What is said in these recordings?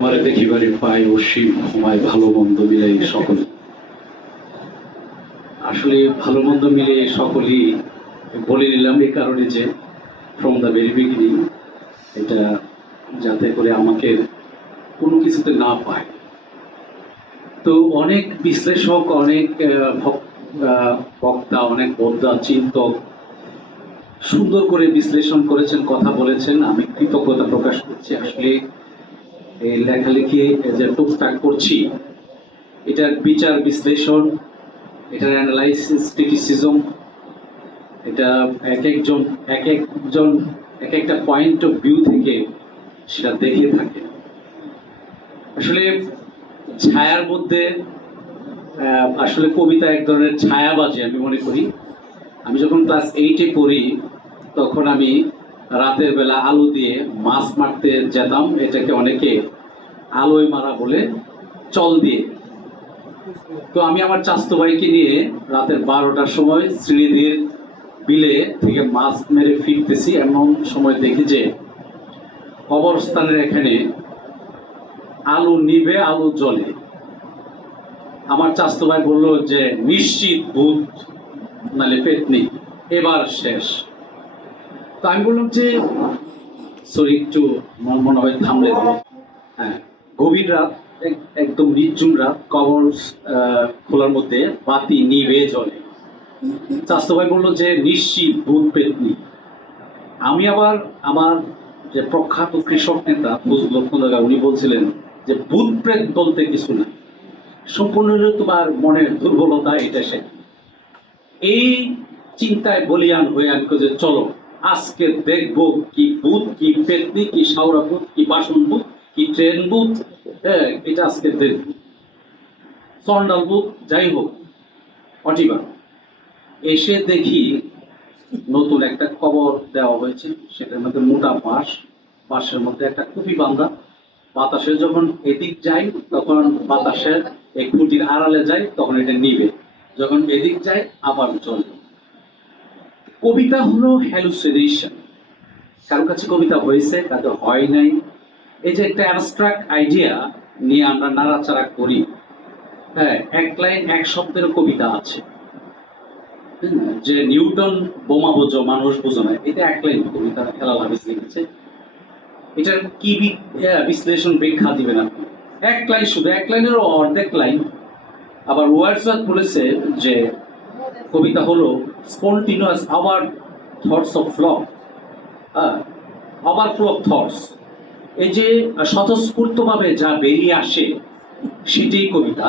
আমারে দেখিবারে পায় অসীম ক্ষমায় ভালো মন্দ মিলে সকলে। আসলে ভালো মন্দ মিলে সকলেই বলে নিলাম এই কারণে যে ফ্রম দ্য ভেরি বিগিনিং এটা যাতে করে আমাকে কোনো কিছুতে না পায়। তো অনেক বিশ্লেষক, অনেক বক্তা, অনেক বক্তা চিন্তক সুন্দর করে বিশ্লেষণ করেছেন, কথা বলেছেন। আমি কৃতজ্ঞতা প্রকাশ করছি। আসলে এই লেখালেখি যে টুকটাক করছি, এটার বিচার বিশ্লেষণ, এটার অ্যানালাইসিস, ক্রিটিসিজম, এটা এক একজন এক একটা পয়েন্ট অফ ভিউ থেকে সেটা দেখে থাকে। আসলে ছায়ার মধ্যে আসলে কবিতা এক ধরনের ছায়াবাজি আমি মনে করি। আমি যখন ক্লাস 8-এ পড়ি তখন আমি রাতের বেলা আলো দিয়ে মাছ মারতে যেতাম। এটাকে অনেকে আলোয় মারা বলে, চল দিয়ে। তো আমি আমার চাচাতো ভাইকে নিয়ে রাতের 12টার সময় শ্রীনিধির বিলে থেকে মাছ মেরে ফিরতেছি। এমন সময় দেখি যে কবরস্থানের এখানে আলো নিভে, আলো জ্বলে। আমার চাচাতো ভাই বললো যে নিশ্চিত ভূত নালে পেতনি, এবার শেষ। তো আমি বললাম যে সরি, একটু মনে হয় থামলে ভালো। হ্যাঁ, গভীর রাত, একদম নির্জুম রাত, কবর খোলার মধ্যে বাতি নিভে জ্বলে। চাচাতো ভাই বললো যে নিশ্চিত ভূত পেতনি। আমি আবার আমার যে প্রখ্যাত কৃষক নেতা ফজলুল খন্দকার, উনি বলছিলেন যে ভূত প্রেত বলতে কিছু না, সম্পূর্ণ তোমার মনের দুর্বলতা, এটা সে। এই চিন্তায় বলিয়ান হয়ে আমি যে চলো আজকে দেখবো কি ভূত, কি পেতনি, কি সাউরা ভূত, কি বাসন ভূত, কি ট্রেন ভূত। হ্যাঁ, এটা আজকে দেখবো। চন্ডাল ভূত যাই হোক, অটিবা এসে দেখি নতুন একটা কবর দেওয়া হয়েছে। সেটার মধ্যে মোটা বাঁশের মধ্যে একটা কুপি বাঁধা। বাতাসে যখন এদিক যায় তখন বাতাসের এই খুঁটির আড়ালে যায়, তখন এটা নিবে। যখন এদিক যায় আবার চলে। কবিতা হলো হ্যালুসিনেশন। কারো কাছে কবিতা হয়েছে, কারো হয় নাই। এই যে একটা অ্যাবস্ট্রাক্ট আইডিয়া নিয়ে আমরা নাড়াচাড়া করি। হ্যাঁ, এক লাইন এক শব্দের কবিতা আছে, যে নিউটন বোমা বোঝো মানুষ বোঝো না, এটা এক লাইন কবিতা হেলাল হাফিজ লিখেছে। এটার কি বিশ্লেষণ, ব্যাখ্যা দিবেন আপনি? এক লাইন, শুধু এক লাইনেরও অর্ধেক লাইন। আবার ওয়ার্ডসওয়ার্থ বলেছে যে কবিতা হলো স্পন্টিনিউয়াস আওয়ার থটস অফ ফ্ল, ওভারফ্লো অফ থটস। এই যে স্বতঃস্ফূর্তভাবে যা বেরিয়ে আসে সেটাই কবিতা।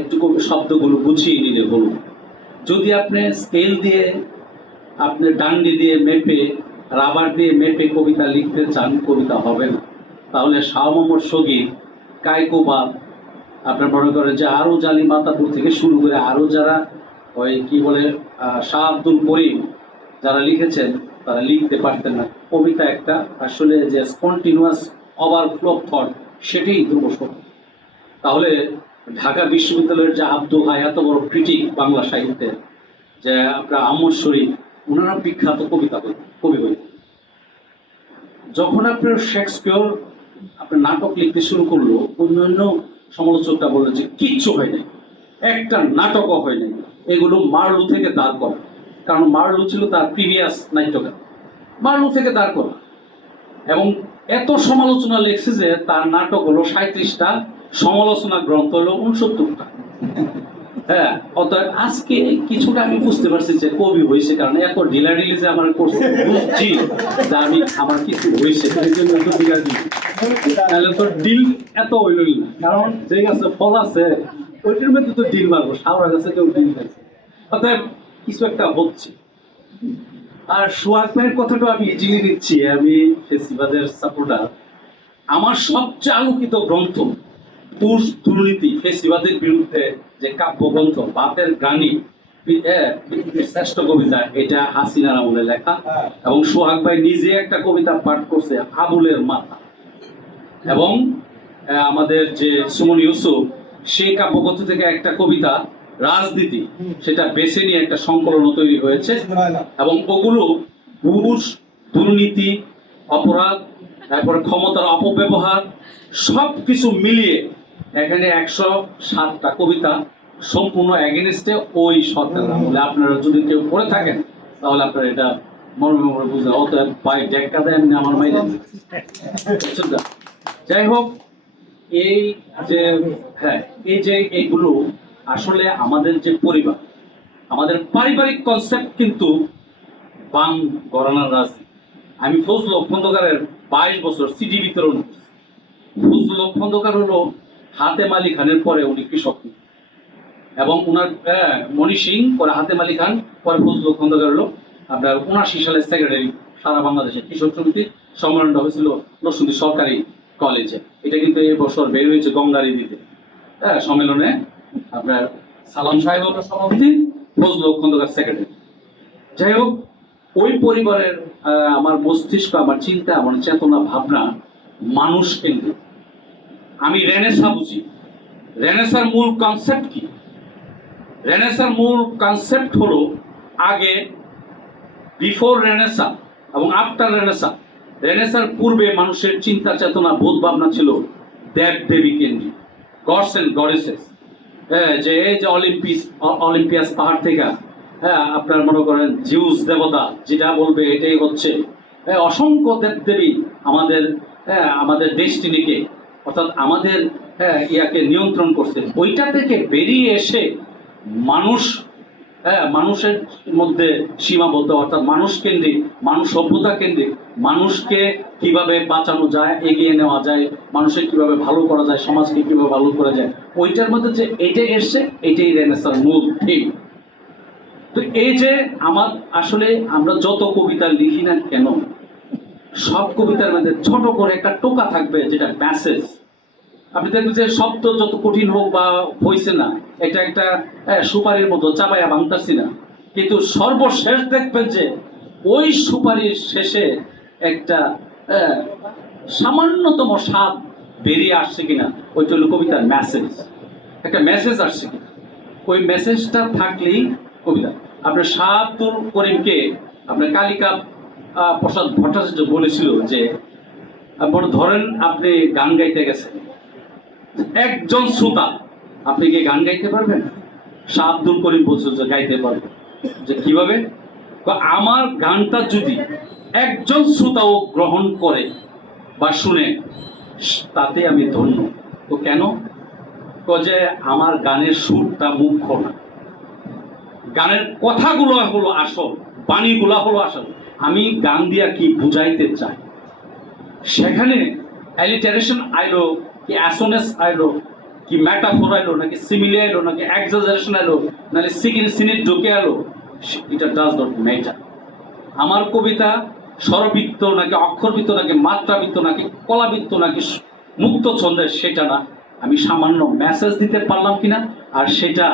একটু শব্দগুলো গুছিয়ে নিলে হলো। যদি আপনি স্কেল দিয়ে, আপনি ডান্ডি দিয়ে মেপে, রাবার দিয়ে মেপে কবিতা লিখতে চান, কবিতা হবে না। তাহলে শাহ মোহাম্মদ শগীর, কায়কোবাদ, আপনার মনে করেন যে আরো জালি মাতাপুর থেকে শুরু করে আরো যারা ওই কি বলে শাহ আব্দুল করিম, যারা লিখেছেন তারা লিখতে পারতেন না। কবিতা একটা আসলে যে স্পন্টিনিউয়াস ওভারফ্লো অফ থট, সেটাই ধ্রুবসত্য। তাহলে ঢাকা বিশ্ববিদ্যালয়ের যে আব্দুল হাই, এত বড় ক্রিটিক বাংলা সাহিত্যের, যে আপনার আহমদ শরীফ, ওনারা বিখ্যাত কবি হইতেন। যখন আপনার শেক্সপিয়র আপনার নাটক লিখতে শুরু করলো, অন্যান্য সমালোচকরা বললো যে কিচ্ছু হয় নাই, একটা নাটকও হয় নাই, এগুলো মার্লো থেকে দাঁড় করা। কারণ মার্লো ছিল তার প্রিভিয়াস নাট্যকার, মার্লো থেকে দাঁড় করা। এবং এত সমালোচনা লিখছে যে তার নাটক হলো 37টা, সমালোচনা গ্রন্থ হলো 69টা। হ্যাঁ, অতএব আজকে কিছুটা আমি বুঝতে পারছি যে কবি হয়েছে, কারণ এত ঢিলাঢিলি যে আমার করছে, বুঝছি যে আমি আমার কিছু হয়েছে, এই জন্য একটু ঢিলা দিই। তাহলে তো ডিল এত হইল না, কারণ যে গাছে ফল আছে ওইটার মধ্যে তো ডিল মারবো, সাউরা গাছে কেউ ডিল খাইছে। অতএব কিছু একটা হচ্ছে। আর সোহাগ ভাইয়ের কথাটা আমি ইজিলি দিচ্ছি, আমি ফেসিবাদের সাপোর্টার। আমার সবচেয়ে আলোকিত গ্রন্থ দুর্নীতি, ফেসিবাদের বিরুদ্ধে যে কাব্যগ্রন্থ বাতের গ্রাণী, শ্রেষ্ঠ কবিতা, এটা হাসিনার আমলে লেখা। এবং সোহাগ ভাই নিজে একটা কবিতা পাঠ করছে, আবুলের মাথা। এবং আমাদের যে সুমন ইউসুফ, সেই কাব্যগ্রন্থ থেকে একটা কবিতা রাজনীতি, সেটা বেছে নিয়ে একটা সংকলন তৈরি হয়েছে। এবং ওগুলো ঘুষ, দুর্নীতি, অপরাধ, তারপরে ক্ষমতার অপব্যবহার, সব কিছু মিলিয়ে এখানে 107টা কবিতা সম্পূর্ণ এগেনস্টে ওই সরকার আমলে। আপনারা যদি কেউ পড়ে থাকেন তাহলে আপনারা এটা মর্মে মর্মে বুঝলেন। অতএব ভাই ডেক্কা দেন আমার মাইরে। যাই হোক, এই যে হ্যাঁ, এই যে এইগুলো আসলে আমাদের যে পরিবার, আমাদের পারিবারিক কনসেপ্ট কিন্তু বাম ঘরানার রাজনীতি। আমি ফজলুল হক খন্দকারের 22 বছর সিডি বিতরণ করছি। ফজলুল হক খন্দকার হলো হাতেম আলী খানের পরে উনি কৃষক, এবং ওনার মনি সিং পরে হাতেম আলী খান, পরে ফজলুল হক খন্দকার হলো আপনার 79 সালের সেক্রেটারি সারা বাংলাদেশের কৃষক সমিতির। সম্মেলনটা হয়েছিল নরসিংদী সরকারি কলেজে। এটা কিন্তু এই বছর বের হয়েছে গঙ্গারি দিতে। সম্মেলনে আপনার সালাম সাহেব হলো সভাপতি, ফজলুল হক খন্দকার সেক্রেটারি। যাই হোক, ওই পরিবারের আমার মস্তিষ্ক, আমার চিন্তা, আমার চেতনা ভাবনা মানুষ কেন্দ্রিক। আমি রেনেসা বুঝি। রেনেসার মূল কনসেপ্ট কি? রেনেসার মূল কনসেপ্ট হলো আগে, বিফোর রেনেসা এবং আফটার রেনেসা। রেনেসার পূর্বে মানুষের চিন্তা চেতনা বোধ ভাবনা ছিল দেব দেবী কেন্দ্রিক, গডস এন্ড গডেসেস। যে এই যে অলিম্পিয়াস পাহাড় থেকে আপনার মনে করেন জিউস দেবতা যেটা বলবে এটাই হচ্ছে। অসংখ্য দেব দেবী আমাদের আমাদের ডেস্টিনিকে, অর্থাৎ আমাদের ইয়াকে নিয়ন্ত্রণ করছে। ওইটা থেকে বেরিয়ে এসে মানুষ, মানুষের মধ্যে সীমাবদ্ধ, অর্থাৎ মানুষ কেন্দ্রিক, মানুষ সভ্যতা কেন্দ্রিক, মানুষকে কিভাবে বাঁচানো যায়, এগিয়ে নেওয়া যায়, মানুষের কিভাবে ভালো করা যায়, সমাজকে কিভাবে ভালো করা যায়, ওইটার মধ্যে যে এটাই এসছে, এটাই রেনেসার মূল থিম। তো এই যে আমার আসলে আমরা যত কবিতা লিখি না কেন, সব কবিতার মধ্যে ছোট করে একটা টোকা থাকবে যেটা মেসেজ। আপনি দেখবেন যে শব্দ যত কঠিন হোক বা হইছে না, এটা একটা সুপারির মতো চাপাইয়া ভাঙতাছি না, কিন্তু সর্বশেষ দেখবেন যে ওই সুপারির শেষে একটা সামান্যতম স্বাদ বেরিয়ে আসছে কিনা, ওইটা হলো কবিতার মেসেজ। একটা মেসেজ আসছে কিনা, ওই মেসেজটা থাকলেই কবিতা। আপনার শাহ আব্দুল করিমকে আপনার কালিকা প্রসাদ ভট্টাচার্য বলেছিল যে ধরেন আপনি গান গাইতে গেছেন, একজন শ্রোতা, আপনি কি গান গাইতে পারবেন? শাহ আব্দুল করিম বলছিল যে গাইতে পারবেন। যে কিভাবে? আমার গানটা যদি একজন শ্রোতাও গ্রহণ করে বা শুনে, তাতে আমি ধন্য। তো কেন? যে আমার গানের সুরটা মুখ্য না, গানের কথাগুলো হলো আসল, বাণীগুলো হলো আসল। আমি গান দিয়া কি বুঝাইতে চাই, সেখানে অ্যালিটারেশন আইলো কি অ্যাসোনেস আইলো কি ম্যাটাফোর আইলো নাকি সিমিলি আইলো নাকি এক্সাজারেশন আইলো নাকি সিনিট ঢুকে আলো, এটা ডাজ নট ম্যাটার। আমার কবিতা স্বরবৃত্ত নাকি অক্ষরবৃত্ত নাকি মাত্রাবৃত্ত নাকি কলাবৃত্ত নাকি মুক্ত ছন্দের, সেটা না। আমি সামান্য মেসেজ দিতে পারলাম কিনা, আর সেটা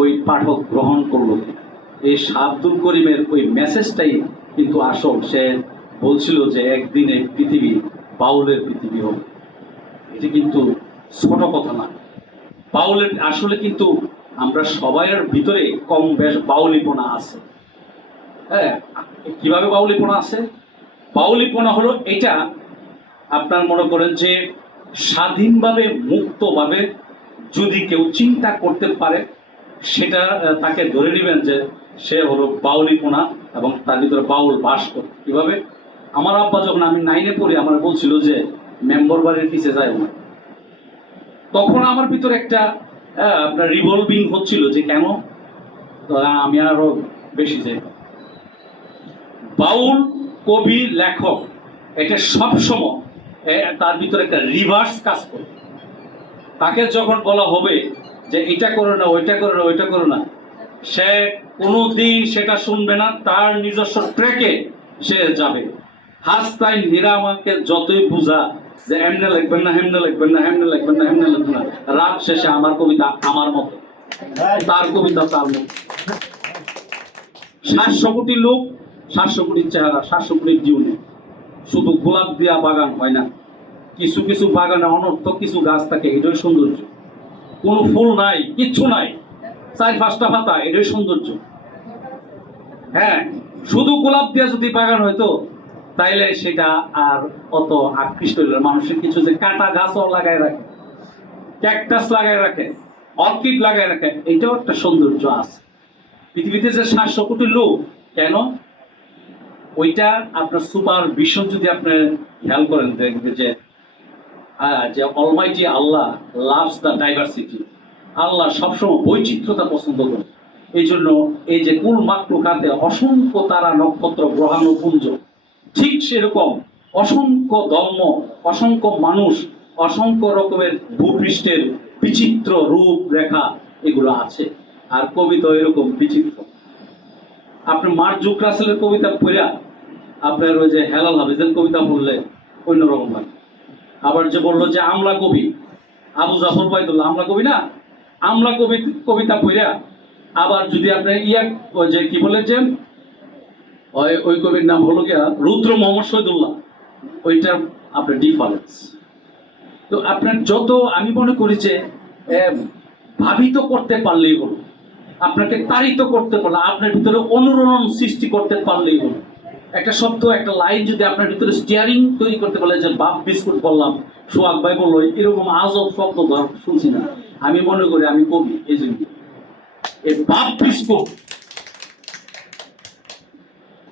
ওই পাঠক গ্রহণ করলো কিনা। এই শাহ আব্দুল করিমের ওই মেসেজটাই কিন্তু আসল। সে বলছিল যে একদিনে পৃথিবী বাউলের পৃথিবী হবে। এটা কিন্তু ছোট কথা না। বাউলের আসলে কিন্তু আমরা সবাইয়ের ভিতরে কম বেশ বাউলিপনা আছে। কিভাবে বাউলিপনা আছে? বাউলিপনা হলো এটা, আপনার মনে করেন যে স্বাধীনভাবে মুক্তভাবে যদি কেউ চিন্তা করতে পারে, সেটা তাকে ধরে নেবেন যে সে হলো বাউলিপনা, এবং তার ভিতরে বাউল বাস করে। কিভাবে? আমার আব্বা যখন আমি 9-এ পড়ি আমার বলছিল যে মেম্বর বাড়ির পিছিয়ে যায় না, তখন আমার ভিতরে একটা আপনার রিভলভিং হচ্ছিল যে কেন আমি আরো বেশি যাই। বাউল কবি লেখক এটা সবসময় তার ভিতরে একটা রিভার্স কাজ করে। তাকে যখন বলা হবে যে এটা করো না, ওইটা করো না, ওইটা করো না, সে কোনোদিন সেটা শুনবে না, তার নিজস্ব ট্র্যাকে সে যাবে। হাসতাই নীরা আমাকে যতই বুঝা যে এমনে লিখবেন না, হেমনে লিখবেন না, হেমনে লিখবেন না, হেমনে লিখবেন না, রাত শেষে আমার কবিতা আমার মতো, তার কবিতা তার মতো। 700 কোটি লোক, 700 কোটির চেহারা, 700 কোটির জীবনে। শুধু গোলাপ দিয়া বাগান হয় না, কিছু কিছু বাগানে অনর্থক কিছু গাছ থাকে, এটাই সৌন্দর্য। কোনো ফুল নাই, কিচ্ছু নাই, 4-5টা পাতা, এটাই সৌন্দর্য। হ্যাঁ, শুধু গোলাপ দিয়া যদি বাগান হয়তো তাইলে সেটা আর অত আকৃষ্ট হইল না। মানুষের কিছু যে কাটা গাছও লাগায় রাখে, ক্যাকটাস লাগায় রাখে, অর্কিড লাগায় রাখে, এটাও একটা সৌন্দর্য আছে। পৃথিবীতে যে 700 কোটি লোক, কেন? ওইটা আপনার সুপার ভিশন যদি আপনি খেয়াল করেন, দেখবেন যে almighty Allah loves the diversity. আল্লাহ সবসময় বৈচিত্র্যতা পছন্দ করে। এই জন্য এই যে কুল মাকলুকাতে অসংখ্য তারা, নক্ষত্র, গ্রহাণুপুঞ্জ, ঠিক সেরকম অসংখ্য ধর্ম, অসংখ্য মানুষ, অসংখ্য রকমের ভূপৃষ্ঠের বিচিত্র রূপ রেখা এগুলো আছে। আর কবিতা এরকম বিচিত্র। আপনি মার্ক জুকরাসেলের কবিতা পড়া আপনার ওই যে হেলাল হাফিজের কবিতা পড়লে অন্যরকম হয়। আবার যে বললো যে আমলা কবি আবু জাফর বাইদুল্লাহ, আমলা কবি না, আমলা কবিতা পড়া আবার যদি আপনার ওই যে কি বলে যে ওই কবির নাম হলো গিয়া রুদ্র মোহাম্মদ শহীদুল্লাহ, ওইটার আপনার ডিফারেন্স। তো আপনার যত, আমি মনে করি যে ভাবিত করতে পারলেই হলো, আপনাকে তাড়িত করতে পারলে, আপনার ভিতরে অনুরণন সৃষ্টি করতে পারলেই হলো। একটা শব্দ, একটা লাইন যদি আপনার ভিতরে স্টিয়ারিং তৈরি করতে পারলে, যে বাপ বিস্কুট বললাম, সোহাগ ভাই বললো, এরকম আজব শব্দ শুনছি না। আমি মনে করি আমি কবি। এই জন্য এই বাপ বিস্কুট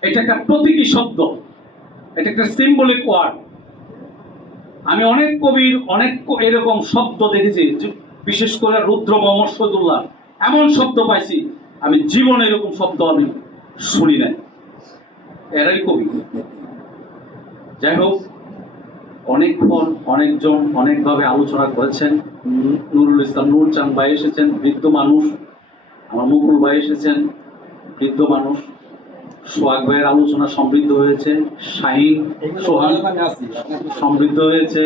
এটা একটা প্রতীকী শব্দ, এটা একটা সিম্বলিক ওয়ার্ড। আমি অনেক কবির অনেক এরকম শব্দ দেখেছি, বিশেষ করে রুদ্র মোহাম্মদ শহীদুল্লাহ এমন শব্দ পাইছি আমি জীবনে এরকম শব্দ আমি শুনি নাই। এরাই কবি। যাই হোক, অনেকক্ষণ অনেকজন অনেকভাবে আলোচনা করেছেন। নুরুল ইসলাম নূরচাঁদ ভাই এসেছেন, বৃদ্ধ মানুষ। আমার মুকুল ভাই এসেছেন, বৃদ্ধ মানুষ। সোহাগ ভাইয়ের আলোচনা সমৃদ্ধ হয়েছে, শাহিন সোহান সমৃদ্ধ হয়েছে,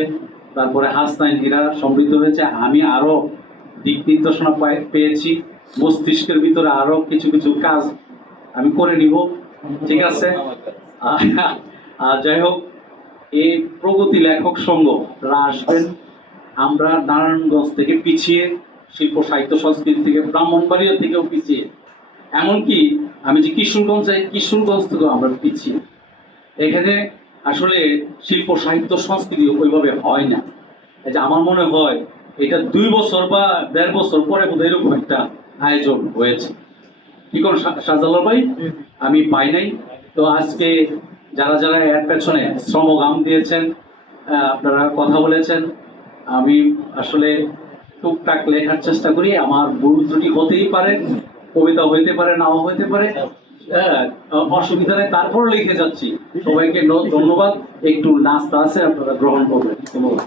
তারপরে হাসনাইন হীরা সমৃদ্ধ হয়েছে। আমি আরো দিক নির্দেশনা পেয়েছি, মস্তিষ্কের ভিতরে আরো কিছু কিছু কাজ আমি করে নিব। ঠিক আছে। যাই হোক, এই প্রগতি লেখক সংঘ আসবেন। আমরা নারায়ণগঞ্জ থেকে পিছিয়ে, শিল্প সাহিত্য সংস্কৃতি থেকে, ব্রাহ্মণবাড়িয়া থেকেও পিছিয়ে, এমনকি আমি যে কিশোরগঞ্জ যাই, কিশোরগঞ্জ থেকেও আমরা পিছিয়ে। এখানে আসলে শিল্প সাহিত্য সংস্কৃতি ওইভাবে হয় না। এই যে আমার মনে হয় এটা 2 বছর বা 1.5 বছর পরে বোধহয় এরকম একটা আয়োজন হয়েছে। কি কোন শাহজালাল ভাই? আমি পাই নাই। তো আজকে যারা যারা এর পেছনে শ্রমগাম দিয়েছেন, আপনারা কথা বলেছেন, আমি আসলে টুকটাক লেখার চেষ্টা করি। আমার ভুল ত্রুটি হতেই পারে, কবিতা হইতে পারে, নাও হইতে পারে, অসুবিধা নেই, তারপর লিখে যাচ্ছি। সবাইকে ধন্যবাদ। একটু নাস্তা আছে, আপনারা গ্রহণ করবেন। ধন্যবাদ।